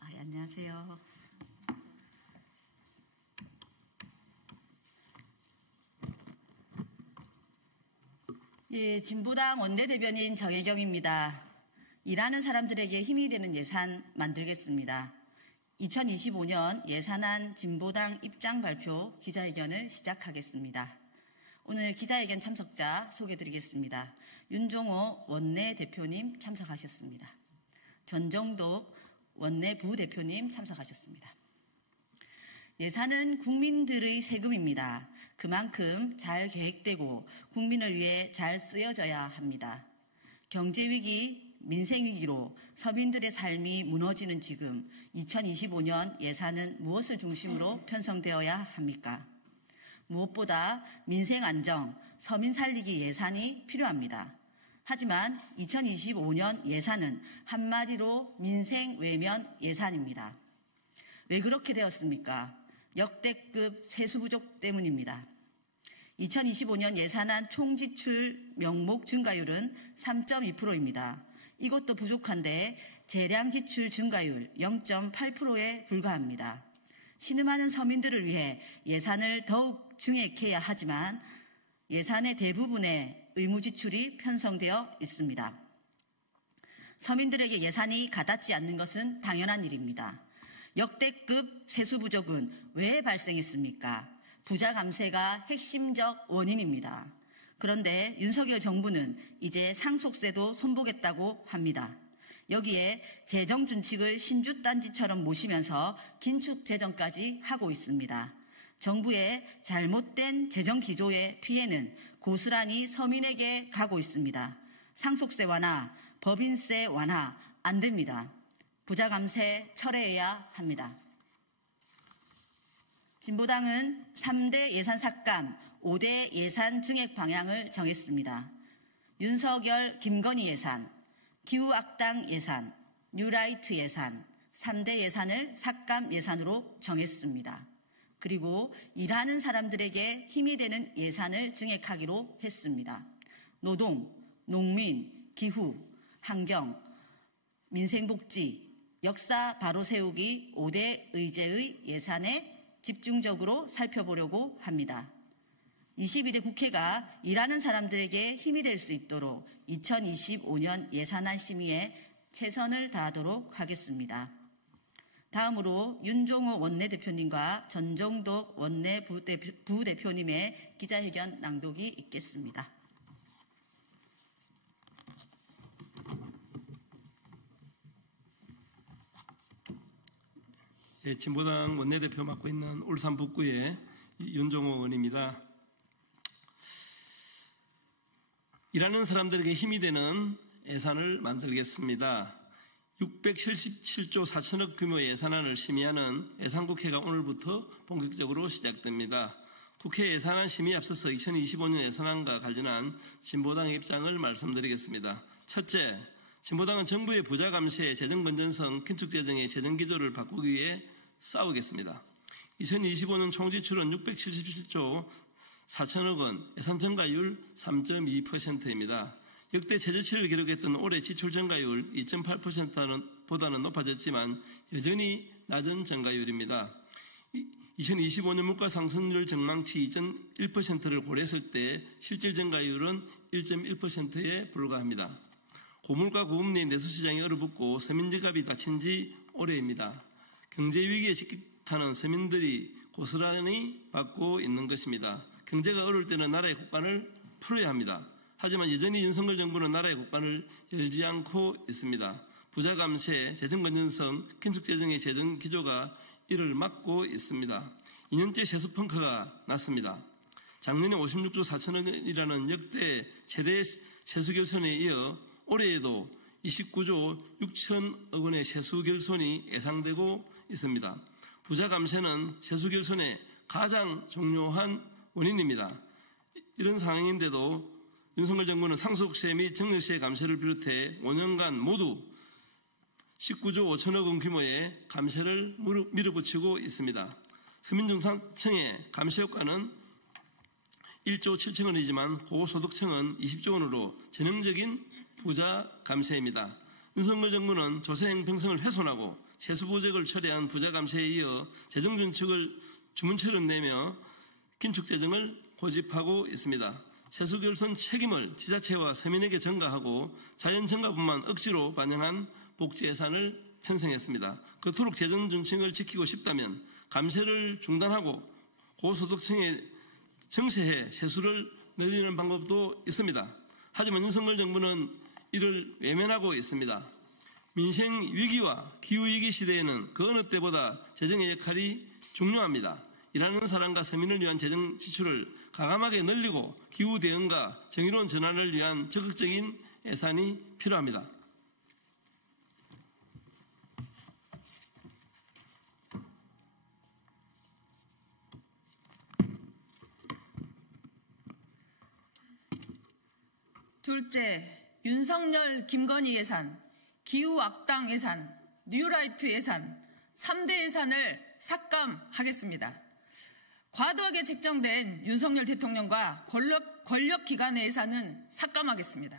안녕하세요. 예, 진보당 원내대변인 정혜경입니다. 일하는 사람들에게 힘이 되는 예산 만들겠습니다. 2025년 예산안 진보당 입장 발표 기자회견을 시작하겠습니다. 오늘 기자회견 참석자 소개드리겠습니다. 윤종호 원내대표님 참석하셨습니다. 전정덕 원내부대표님 참석하셨습니다. 예산은 국민들의 세금입니다. 그만큼 잘 계획되고 국민을 위해 잘 쓰여져야 합니다. 경제위기, 민생위기로 서민들의 삶이 무너지는 지금 2025년 예산은 무엇을 중심으로 편성되어야 합니까? 무엇보다 민생 안정, 서민 살리기 예산이 필요합니다. 하지만 2025년 예산은 한마디로 민생 외면 예산입니다. 왜 그렇게 되었습니까? 역대급 세수 부족 때문입니다. 2025년 예산안 총지출 명목 증가율은 3.2%입니다. 이것도 부족한데 재량 지출 증가율 0.8%에 불과합니다. 신음하는 서민들을 위해 예산을 더욱 증액해야 하지만 예산의 대부분에 의무 지출이 편성되어 있습니다. 서민들에게 예산이 가닿지 않는 것은 당연한 일입니다. 역대급 세수 부족은 왜 발생했습니까? 부자 감세가 핵심적 원인입니다. 그런데 윤석열 정부는 이제 상속세도 손보겠다고 합니다. 여기에 재정준칙을 신주단지처럼 모시면서 긴축재정까지 하고 있습니다. 정부의 잘못된 재정기조의 피해는 고스란히 서민에게 가고 있습니다. 상속세 완화, 법인세 완화 안 됩니다. 부자 감세 철회해야 합니다. 진보당은 3대 예산 삭감, 5대 예산 증액 방향을 정했습니다. 윤석열, 김건희 예산, 기후악당 예산, 뉴라이트 예산, 3대 예산을 삭감 예산으로 정했습니다. 그리고 일하는 사람들에게 힘이 되는 예산을 증액하기로 했습니다. 노동, 농민, 기후, 환경, 민생복지, 역사 바로 세우기 5대 의제의 예산에 집중적으로 살펴보려고 합니다. 21대 국회가 일하는 사람들에게 힘이 될 수 있도록 2025년 예산안 심의에 최선을 다하도록 하겠습니다. 다음으로 윤종호 원내대표님과 전정덕 원내부대표님의 기자회견 낭독이 있겠습니다. 예, 진보당 원내대표 맡고 있는 울산 북구의 윤종호 의원입니다. 일하는 사람들에게 힘이 되는 예산을 만들겠습니다. 677조 4천억 규모의 예산안을 심의하는 예산국회가 오늘부터 본격적으로 시작됩니다. 국회 예산안 심의에 앞서서 2025년 예산안과 관련한 진보당의 입장을 말씀드리겠습니다. 첫째, 진보당은 정부의 부자 감세, 재정 건전성, 긴축재정의 재정기조를 바꾸기 위해 싸우겠습니다. 2025년 총지출은 677조 4천억 원, 예산 증가율 3.2%입니다. 역대 최저치를 기록했던 올해 지출 증가율 2.8%보다는 높아졌지만 여전히 낮은 증가율입니다. 2025년 물가 상승률 전망치 2.1%를 고려했을 때 실질 증가율은 1.1%에 불과합니다. 고물가 고금리 내수시장이 얼어붙고 서민지갑이 닫힌 지 오래입니다. 경제위기에 직격타는 서민들이 고스란히 받고 있는 것입니다. 경제가 어려울 때는 나라의 국간을 풀어야 합니다. 하지만 여전히 윤석열 정부는 나라의 국간을 열지 않고 있습니다. 부자 감세, 재정 건전성, 긴축재정의 재정 기조가 이를 막고 있습니다. 2년째 세수 펑크가 났습니다. 작년에 56조 4천억 원이라는 역대 최대 세수 결손에 이어 올해에도 29조 6천억 원의 세수 결손이 예상되고 있습니다. 부자 감세는 세수 결손의 가장 중요한 원인입니다. 이런 상황인데도 윤석열 정부는 상속세 및 증여세 감세를 비롯해 5년간 모두 19조 5천억 원 규모의 감세를 밀어붙이고 있습니다. 서민정산청의 감세 효과는 1조 7천 원이지만 고소득층은 20조 원으로 전형적인 부자 감세입니다. 윤석열 정부는 조세형 평성을 훼손하고 세수보적을 처리한 부자 감세에 이어 재정준칙을 주문처럼 내며 긴축재정을 고집하고 있습니다. 세수결손 책임을 지자체와 서민에게 전가하고 자연증가분만 억지로 반영한 복지예산을 편성했습니다. 그토록 재정준칙을 지키고 싶다면 감세를 중단하고 고소득층에 정세해 세수를 늘리는 방법도 있습니다. 하지만 윤석열 정부는 이를 외면하고 있습니다. 민생 위기와 기후위기 시대에는 그 어느 때보다 재정의 역할이 중요합니다. 일하는 사람과 서민을 위한 재정 지출을 과감하게 늘리고 기후 대응과 정의로운 전환을 위한 적극적인 예산이 필요합니다. 둘째, 윤석열, 김건희 예산, 기후악당 예산, 뉴라이트 예산, 3대 예산을 삭감하겠습니다. 과도하게 책정된 윤석열 대통령과 권력기관의 예산은 삭감하겠습니다.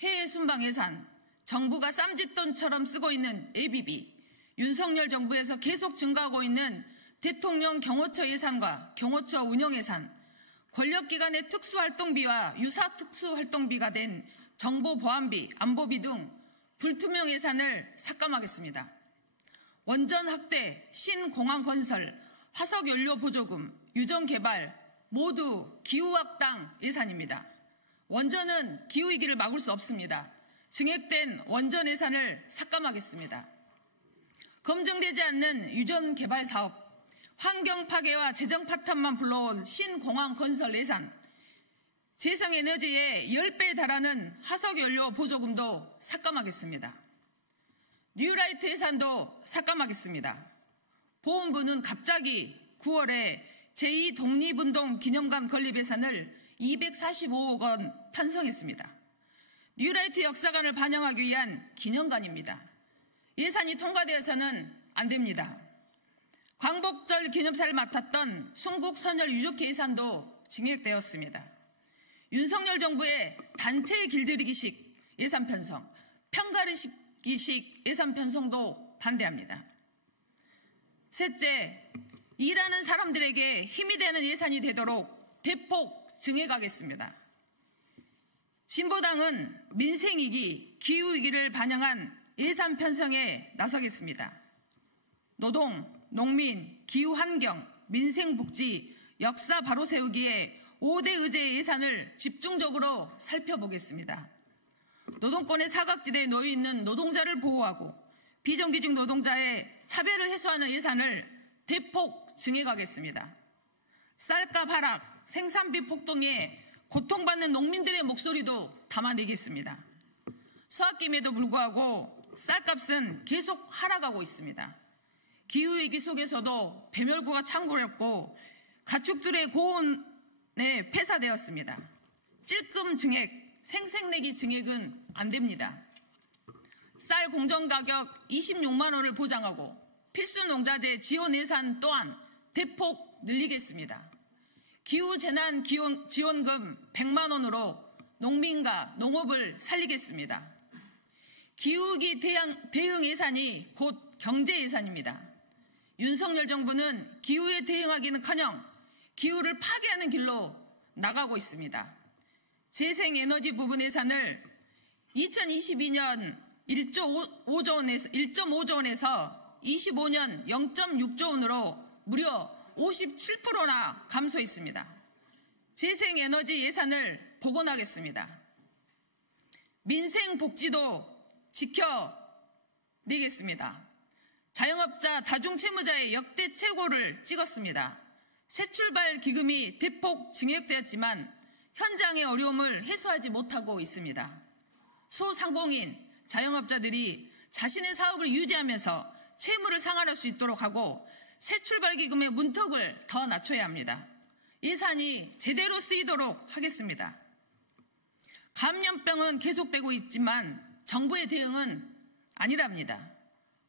해외 순방 예산, 정부가 쌈짓돈처럼 쓰고 있는 ABB, 윤석열 정부에서 계속 증가하고 있는 대통령 경호처 예산과 경호처 운영 예산, 권력기관의 특수활동비와 유사특수활동비가 된 정보보안비, 안보비 등 불투명 예산을 삭감하겠습니다. 원전 확대, 신공항 건설, 화석연료 보조금, 유전개발 모두 기후악당 예산입니다. 원전은 기후위기를 막을 수 없습니다. 증액된 원전 예산을 삭감하겠습니다. 검증되지 않는 유전개발 사업, 환경 파괴와 재정 파탄만 불러온 신공항 건설 예산, 재생에너지의 10배에 달하는 화석연료 보조금도 삭감하겠습니다. 뉴라이트 예산도 삭감하겠습니다. 보훈부는 갑자기 9월에 제2독립운동 기념관 건립 예산을 245억 원 편성했습니다. 뉴라이트 역사관을 반영하기 위한 기념관입니다. 예산이 통과되어서는 안 됩니다. 광복절 기념사를 맡았던 순국선열 유족회 예산도 증액되었습니다. 윤석열 정부의 단체 길들이기식 예산 편성, 편가르기식 예산 편성도 반대합니다. 셋째, 일하는 사람들에게 힘이 되는 예산이 되도록 대폭 증액하겠습니다. 진보당은 민생위기, 기후위기를 반영한 예산 편성에 나서겠습니다. 노동, 농민, 기후환경, 민생복지, 역사 바로 세우기에 5대 의제의 예산을 집중적으로 살펴보겠습니다. 노동권의 사각지대에 놓여 있는 노동자를 보호하고 비정규직 노동자의 차별을 해소하는 예산을 대폭 증액하겠습니다. 쌀값 하락, 생산비 폭등에 고통받는 농민들의 목소리도 담아내겠습니다. 수학김에도 불구하고 쌀값은 계속 하락하고 있습니다. 기후위기 속에서도 배멸구가 창궐했고 가축들의 고온에 폐사되었습니다. 찔끔 증액, 생색내기 증액은 안 됩니다. 쌀 공정가격 26만 원을 보장하고 필수농자재 지원 예산 또한 대폭 늘리겠습니다. 기후재난 지원금 100만 원으로 농민과 농업을 살리겠습니다. 기후위기 대응 예산이 곧 경제 예산입니다. 윤석열 정부는 기후에 대응하기는커녕 기후를 파괴하는 길로 나가고 있습니다. 재생에너지 부분 예산을 2022년 1.5조 원에서 25년 0.6조 원으로 무려 57%나 감소했습니다. 재생에너지 예산을 복원하겠습니다. 민생복지도 지켜내겠습니다. 자영업자, 다중채무자의 역대 최고를 찍었습니다. 새출발 기금이 대폭 증액되었지만 현장의 어려움을 해소하지 못하고 있습니다. 소상공인, 자영업자들이 자신의 사업을 유지하면서 채무를 상환할 수 있도록 하고 새출발 기금의 문턱을 더 낮춰야 합니다. 예산이 제대로 쓰이도록 하겠습니다. 감염병은 계속되고 있지만 정부의 대응은 아니랍니다.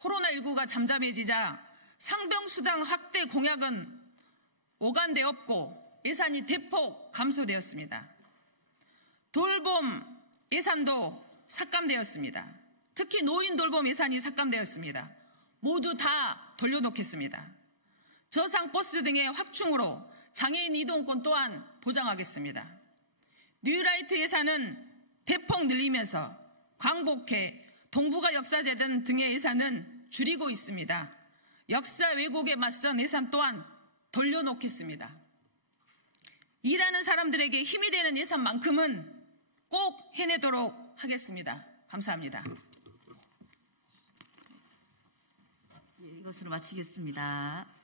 코로나19가 잠잠해지자 상병수당 확대 공약은 오간데 없고 예산이 대폭 감소되었습니다. 돌봄 예산도 삭감되었습니다. 특히 노인 돌봄 예산이 삭감되었습니다. 모두 다 돌려놓겠습니다. 저상버스 등의 확충으로 장애인 이동권 또한 보장하겠습니다. 뉴라이트 예산은 대폭 늘리면서 광복회, 동북아 역사재단 등의 예산은 줄이고 있습니다. 역사 왜곡에 맞선 예산 또한 돌려놓겠습니다. 일하는 사람들에게 힘이 되는 예산만큼은 꼭 해내도록 하겠습니다. 감사합니다. 예, 이것으로 마치겠습니다.